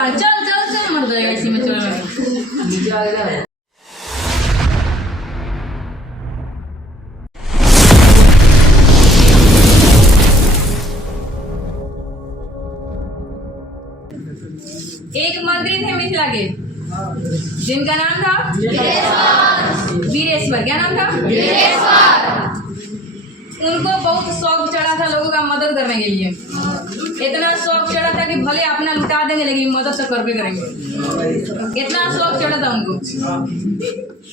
चल चल चल मर जाएगा इसी में चल। एक मंत्री थे मिथिला के जिनका नाम था वीरेश्वर। क्या नाम था? वीरेश्वर। उनको बहुत शौक चढ़ा था लोगों का मदद करने के लिए। इतना शौक चढ़ा था कि भले अपना लुटा देंगे लेकिन मदद तो करके करेंगे। इतना शौक चढ़ा था उनको।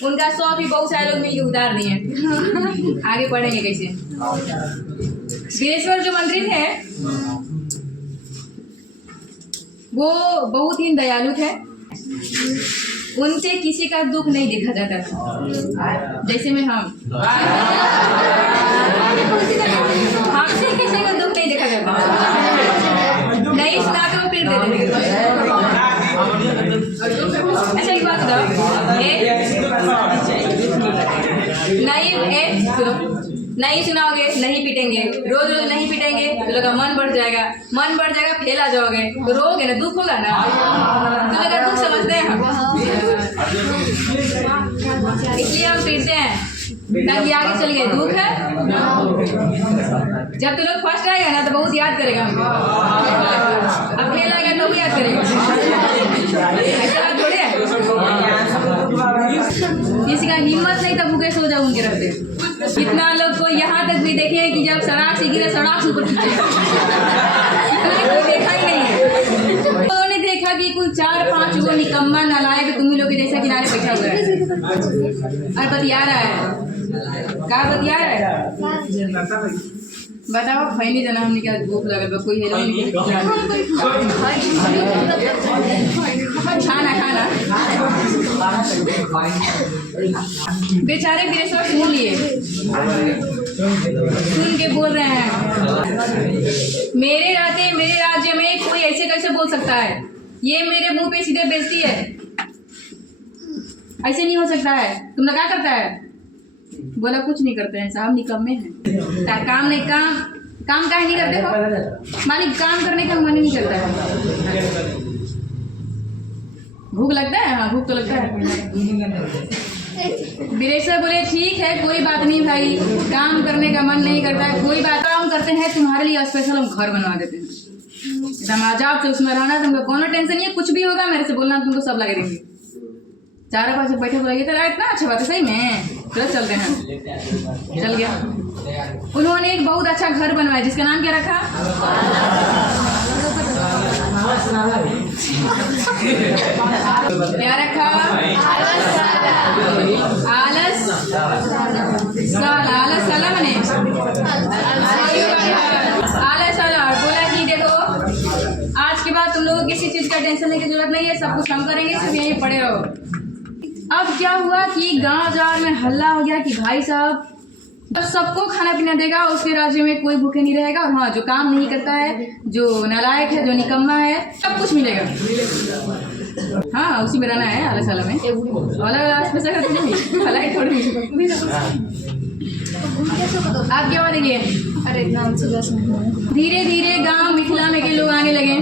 उनका शौक ही बहुत सारे लोग मिलकर उतार दिए। आगे पढ़ेंगे कैसे। वीरेश्वर जो मंत्री थे वो बहुत ही दयालु थे। उनसे किसी का दुख नहीं देखा जाता था। जैसे में हमसे किसी का दुख नहीं देखा जाता। नहीं सुना तो फिर दे देंगे। अच्छा एक बात बताओ, नहीं सुनाओगे नहीं पीटेंगे, रोज रोज नहीं पीटेंगे तो लोग का मन बढ़ जाएगा। मन बढ़ जाएगा फेल आ जाओगे तो रोगे ना, दुख होगा ना। तो लोग दुख समझते हैं हम, इसलिए हम पीटते हैं ताकि आगे चल गए। दुख है जब तो लोग फर्स्ट आएगा ना तो बहुत याद करेगा हमको। अब फेल आएगा तो भी याद करेगा। ऐसा बात थोड़ी है। किसी का हिम्मत नहीं था भूखे सो जाओ उनके रहते। कितना लोग को यहाँ तक भी देखे कि जब सड़क से गिरे सड़क से ऊपर खींचे। कोई देखा ही नहीं है। उन्होंने देखा कि कुल 4-5 वो निकम्मा नालायक तुम लोग के जैसा किनारे बैठा हुआ है और बतिया रहा है। क्या बतिया रहा है बताओ। फैनी जना हमने क्या भूख लगल कोई है खाना खाना। बेचारे वीरेश्वर सुन लिए, सुन के बोल रहे हैं मेरे रहते मेरे राज्य में कोई ऐसे कैसे बोल सकता है। ये मेरे मुंह पे सीधे बेइज्जती है। ऐसे नहीं हो सकता है। तुम लोग क्या करता है? बोला कुछ नहीं करते हैं साहब, निकम्मे हैं। काम नहीं काम काहे नहीं करते हो? मालिक काम करने का मन नहीं करता है। भूख लगता है? हाँ भूख तो लगता है। वीरेश्वर बोले ठीक है कोई बात नहीं भाई, काम करने का मन नहीं करता है कोई बात। काम करते हैं तुम्हारे लिए स्पेशल हम घर बनवा देते हैं एकदम आजाद से, उसमें रहना तुमको कोनो टेंशन नहीं है। कुछ भी होगा मेरे से बोलना, तुमको सब लगा देंगे। चारों पास बैठे बोलेंगे तो इतना अच्छा बात है सही में। चलो चलते हैं। चल गया। उन्होंने एक बहुत अच्छा घर बनवाया जिसका नाम क्या रखा? क्या रखा? आलस साला। आलस साला बने आलस साला। बोला कि देखो आज के बाद तुम लोगों को किसी चीज का टेंशन लेने की जरूरत नहीं है, सब कुछ हम करेंगे, सिर्फ यहीं पड़े रहो। अब क्या हुआ कि गांव जार में हल्ला हो गया कि भाई साहब बस सबको खाना पीना देगा, उसके राज्य में कोई भूखे नहीं रहेगा। और हाँ जो काम नहीं करता है, जो नालायक है, जो निकम्मा है, सब कुछ मिलेगा। हाँ उसी में रहना है आलस वाला में। आप क्या बोलेंगे? अरे धीरे धीरे गांव मिथिला में के लोग आने लगे।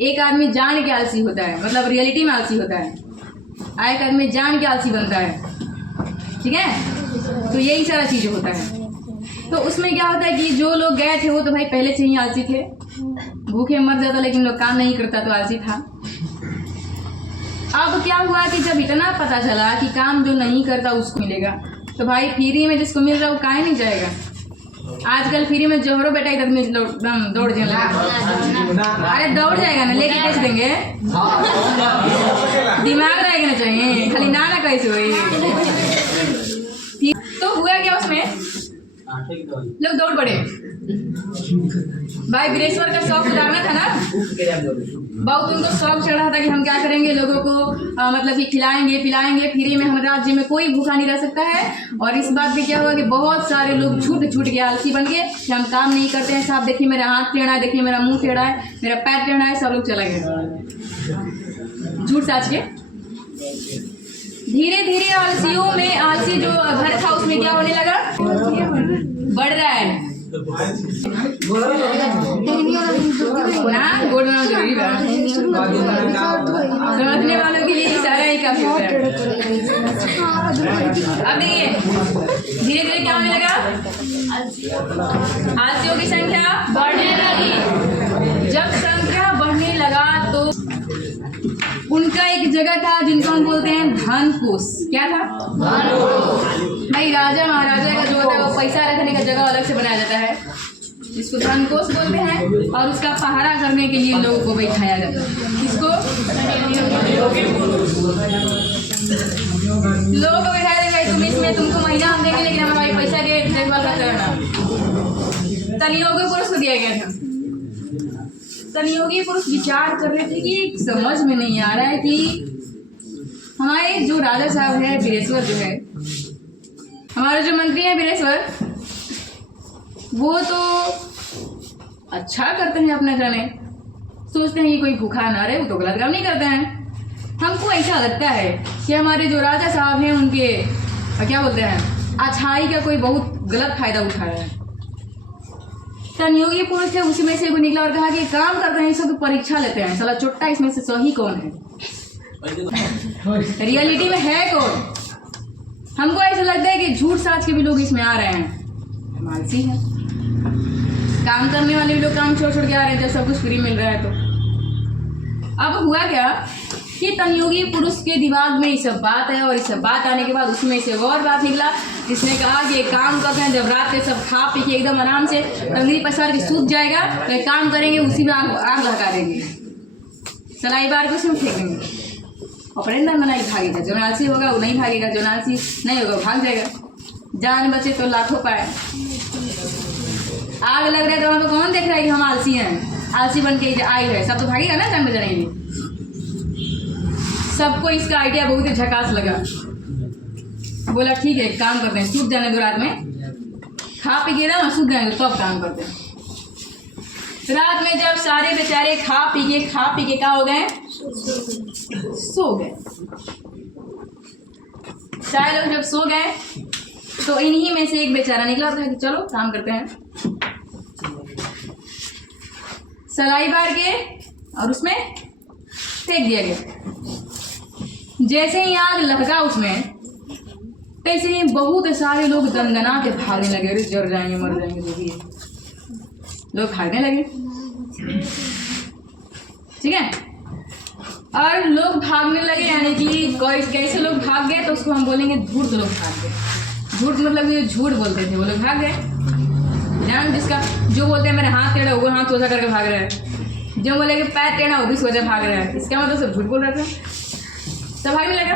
एक आदमी जान के आलसी होता है, मतलब रियलिटी में आलसी होता है। एक आदमी जान के आलसी बनता है, ठीक है। तो यही सारा चीज होता है। तो उसमें क्या होता है कि जो लोग गए थे वो तो भाई पहले से ही आलसी थे, भूखे मर जाता लेकिन लोग काम नहीं करता तो आलसी था। अब क्या हुआ कि जब इतना पता चला कि काम जो नहीं करता उसको मिलेगा, तो भाई फ्री में जिसको मिल रहा है वो काहे नहीं जाएगा। आजकल फ्री में जोहरो बेटा इधर में दौड़ जाने लगा। अरे दौड़ जाएगा ना, लेके कैसे देंगे? दिमाग रहेगा ना चाहिए, खाली ना कैसे हुई। तो हुआ क्या उसमें लोग दौड़ पड़े। भाई वीरेश्वर का शौक उतारना था ना, बहुत उनको शौक चढ़ रहा था कि हम क्या करेंगे, लोगों को मतलब कि खिलाएंगे पिलाएंगे फ्री में, हमारे राज्य में कोई भूखा नहीं रह सकता है। और इस बात पे क्या हुआ कि बहुत सारे लोग छूट के आलसी बन गए कि हम काम नहीं करते हैं साहब, देखिए मेरा हाथ टेढ़ा है, देखिए मेरा मुंह टेढ़ा है, मेरा पैर टेढ़ा है, सब लोग चला गए झूठ साच के। धीरे धीरे आलसियों में आलसी जो घर था उसमें क्या होने लगा, बढ़ रहा है। ना बोलना जरूरी है, समझने वालों के लिए इशारा ही काफी होता है। अब देखिए धीरे धीरे क्या होने लगा, आलसियों की संख्या बढ़ने लगी। जब संख्या बढ़ने लगा तो उनका एक जगह था जिनको हम बोलते हैं धन कोष। क्या था? भाई राजा महाराजा का जो होता है वो पैसा रखने का जगह अलग से बनाया जाता है, जिसको धन कोष बोलते हैं, और उसका पहरा करने के लिए लोगों को बैठाया जाता है। किसको? लोगों को बैठाया जाएगा, तुम इसमें तुमको महीना हम देंगे लेकिन हमारा भाई पैसा के देखभाल करते रहना। तनियोगी पुरुष को दिया गया था। तनियोगी पुरुष विचार कर रहे थे कि समझ में नहीं आ रहा है कि हमारे जो राजा साहब है वीरेश्वर, जो है हमारे जो मंत्री हैं वीरेश्वर, वो तो अच्छा करते हैं अपने घर में, सोचते हैं कि कोई भूखा ना रहे, वो तो गलत काम नहीं करते हैं। हमको ऐसा लगता है कि हमारे जो राजा साहब हैं उनके क्या बोलते हैं अच्छाई का कोई बहुत गलत फायदा उठा रहे हैं। तनियोगी पुरुष थे, उसी में से कोई निकला और कहा कि काम करते हैं, सब परीक्षा लेते हैं, साला चुट्टा इसमें से सही कौन है, रियलिटी में है कौन। हमको ऐसा लगता है कि झूठ साच के भी लोग इसमें आ रहे हैं, आलसी है। काम करने वाले भी लोग काम छोड़ छोड़ के आ रहे हैं जब सब कुछ फ्री मिल रहा है। तो अब हुआ क्या कि तनियोगी पुरुष के दिमाग में ये सब बात है, और ये सब बात आने के बाद उसमें से और बात निकला, जिसने कहा कि एक काम करते हैं, जब रात के सब खा पी के एकदम आराम से कंगनी पसार के सूख जाएगा तो एक काम करेंगे, उसी में आग लगा देंगे, सलाई बार के उसमें फेंकेंगे, ऑपरेटर बनाई भागेगा। जो नालसी होगा वो नहीं भागेगा, जो नालसी नहीं होगा वो भाग जाएगा। जान बचे तो लाखों पाए। आग लग रहा है तो वहाँ पे कौन देख रहा है कि हम आलसी हैं, आलसी बन के आई है, सब तो भागेगा ना जान बचाने के लिए। सबको इसका आइडिया बहुत ही झकास लगा, बोला ठीक है एक काम करते हैं, सूख जाने दो रात में, खा पी के ना सूख जाएंगे तब काम करते हैं। रात में जब सारे बेचारे खा पी के क्या हो गए, सो गए। सारे लोग जब सो गए तो इन्हीं में से एक बेचारा निकला था कि चलो काम करते हैं, सलाई बार के और उसमें फेंक दिया गया। जैसे ही आग लगा उसमें, तैसे ही बहुत सारे लोग दनदना के भागने लगे, अरे जल जाएंगे मर जाएंगे, जो भी है लोग भागने लगे। ठीक है, और लोग भागने लगे, यानी कि कैसे लोग भाग गए तो उसको हम बोलेंगे धूर्त लोग भाग गए। झूठ मतलब जो झूठ बोलते थे वो लोग भाग गए। ध्यान जिसका जो बोलते हैं मेरे हाथ टेढ़ा वो हाथ सोचा करके भाग रहा है, जो बोले कि पैर टेढ़ा वो भी सोचा भाग रहा है, इसका मतलब सब झूठ बोल रहे थे, सब भागने लगा।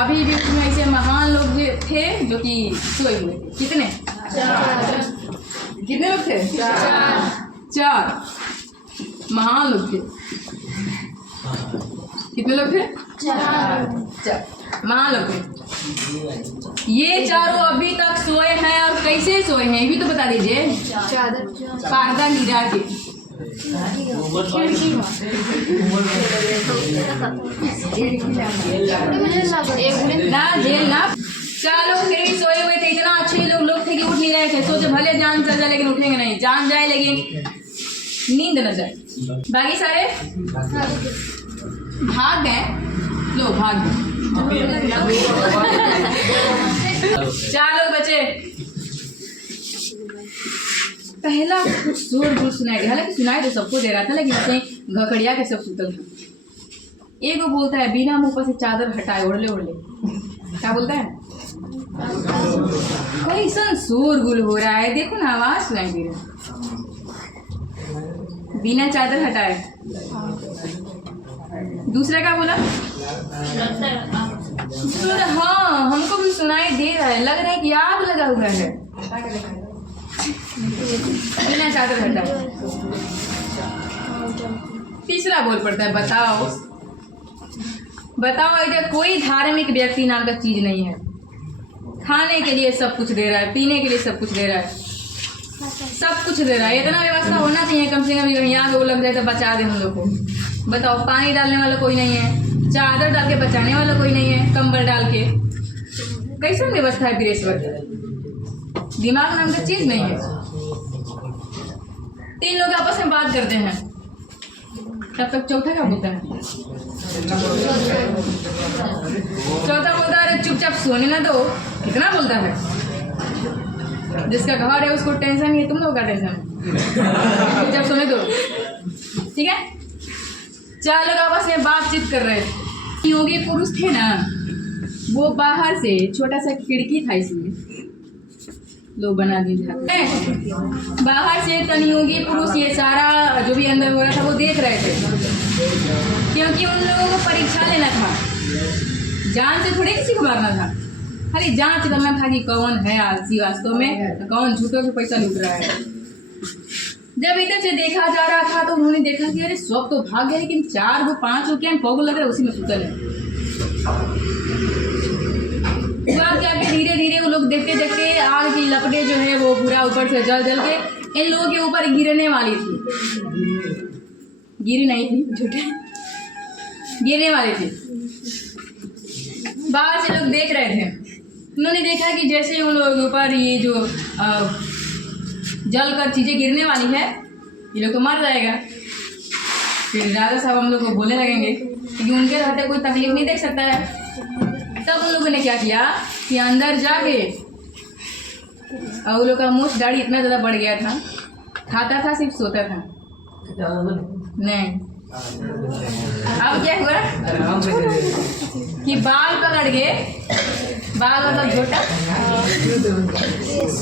अभी भी उसमें ऐसे महान लोग थे जो कि सोए हुए थे। कितने? कितने लोग थे? चार महान लोग थे। कितने लोग थे? चार महान लोग थे। ये चारों अभी तक सोए हैं, और कैसे सोए हैं ये भी तो बता दीजिए। पर्दा गिरा के, ना जेल ना, चारों फिर भी सोए हुए थे। इतना अच्छे लोग थे कि उठ नहीं रहे थे, सोचे भले जान चल जाए लेकिन उठेंगे नहीं, जान जाए लेकिन नींद न जाए। बाकी सारे भाग गए, लोग भाग गए। चार लोग बचे। पहला कुछ जोर जोर सुनाई दिया, हालांकि सुनाई तो सबको दे रहा था लेकिन ऐसे घकड़िया के सब सुतल था। एक वो बोलता है बिना मुंह पर से चादर हटाए ओढ़ले ओढ़ले, क्या बोलता है? कैसन शोरगुल हो रहा है, देखो ना आवाज सुनाई दे रहा, बिना चादर हटाए। दूसरा क्या बोला? हाँ हमको भी सुनाई दे रहा है, लग रहा है कि आग लगा हुआ है, बिना चादर हटाए। तीसरा बोल पड़ता है बताओ बताओ, इधर कोई धार्मिक व्यक्ति नाम का चीज नहीं है, खाने के लिए सब कुछ दे रहा है, पीने के लिए सब कुछ दे रहा है, सब कुछ दे रहा है। इतना व्यवस्था होना चाहिए कम से कम, यहाँ पे वो लग जाए तो बचा दे हम लोग को। बताओ पानी डालने वाला कोई नहीं है, चादर डाल के बचाने वाला कोई नहीं है, कंबल डाल के, कैसे व्यवस्था है वीरेश्वर? दिमाग नाम की चीज नहीं है। 3 लोग आपस में बात करते हैं, तब तक चौथा क्या बोलता है? चौथा बोलता है अरे चुपचाप सोने ना दो। कितना बोलता है? जिसका घर है उसको टेंशन नहीं है, तुम लोगों का टेंशन है। चुपचाप सोने दो, ठीक है। 4 लोग आपस में बातचीत कर रहे थे। योगी पुरुष थे ना, वो बाहर से छोटा सा खिड़की था, इसमें लोग बना दीजिए। बाहर से तनियोगी पुरुष ये सारा जो भी अंदर हो रहा था वो देख रहे थे, क्योंकि उन लोगों को परीक्षा लेना था। जान से थोड़ी किसी को मारना था, खाली जांच करना था कि कौन है आलसी वास्तव में, कौन झूठों के पैसा लूट रहा है। जब इधर से देखा जा रहा था तो उन्होंने देखा कि अरे सब तो भाग गए, लेकिन 4 वो 5 हो क्या पौग लग रहा है उसी में सुतल है। क्या धीरे धीरे वो लोग देखते देखते आग की लपटें जो है वो पूरा ऊपर से जल जल के इन लोगों के ऊपर गिरने वाली थी। गिरी नहीं थी, झूठे, गिरने वाली थी। बाहर से लोग देख रहे थे। उन्होंने देखा कि जैसे उन लोगों के ऊपर ये जो जल कर चीज़ें गिरने वाली है, ये लोग तो मर जाएगा। फिर राजा साहब हम लोग को बोलने लगेंगे क्योंकि उनके रहते कोई तकलीफ नहीं देख सकता है। तब उन लोगों ने क्या किया कि अंदर जाके, और उन लोग का मूछ दाढ़ी इतना ज़्यादा बढ़ गया था, खाता था सिर्फ सोता था नहीं। अब क्या हुआ कि बाल पकड़ के, बाल मतलब छोटा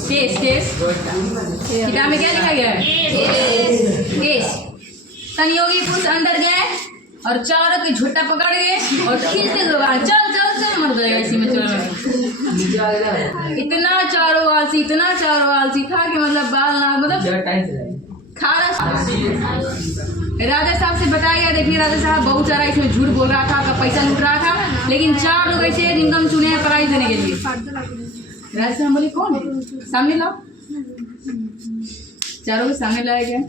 केस, केस किताब में क्या लिखा गया है? केस। संयोगी पुरुष अंदर गए और चारों की झोटा पकड़ गए और खींचते लोग चल चल चल, मर जाएगा इसी में चल। इतना चारों आलसी था कि मतलब बाल ना मतलब खाना। राजा साहब से बताया गया, देखिए राजा साहब बहुत सारा इसमें झूठ बोल रहा था, पैसा लूट रहा था, लेकिन 4 लोग ऐसे इनकम चुने हैं प्राइज देने के लिए। राजा साहब बोले कौन है? सामने लाओ। 4 को सामने लाया गया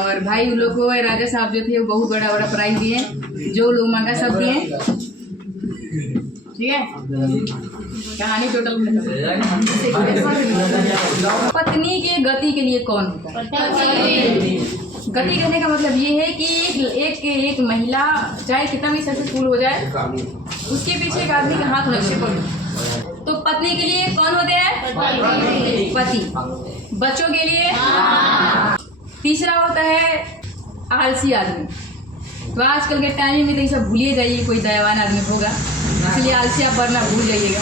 और भाई उन लोग को राजा साहब जो थे वो बहुत बड़ा बड़ा प्राइज दिए, जो लोग मांगा सब दिए, ठीक है। कहानी टोटल पत्नी के गति के लिए कौन होता है? गति कहने का मतलब ये है कि एक महिला चाहे कितना भी सक्सेसफुल हो जाए, उसके पीछे एक आदमी का हाथ होना चाहिए। तो पत्नी के लिए कौन होते हैं? पति। बच्चों के लिए तीसरा होता है आलसी आदमी। तो आजकल के टाइम में तो ये सब भूलिए जाइए, कोई दयावान आदमी होगा, इसलिए आलसी आप वरना भूल जाइएगा।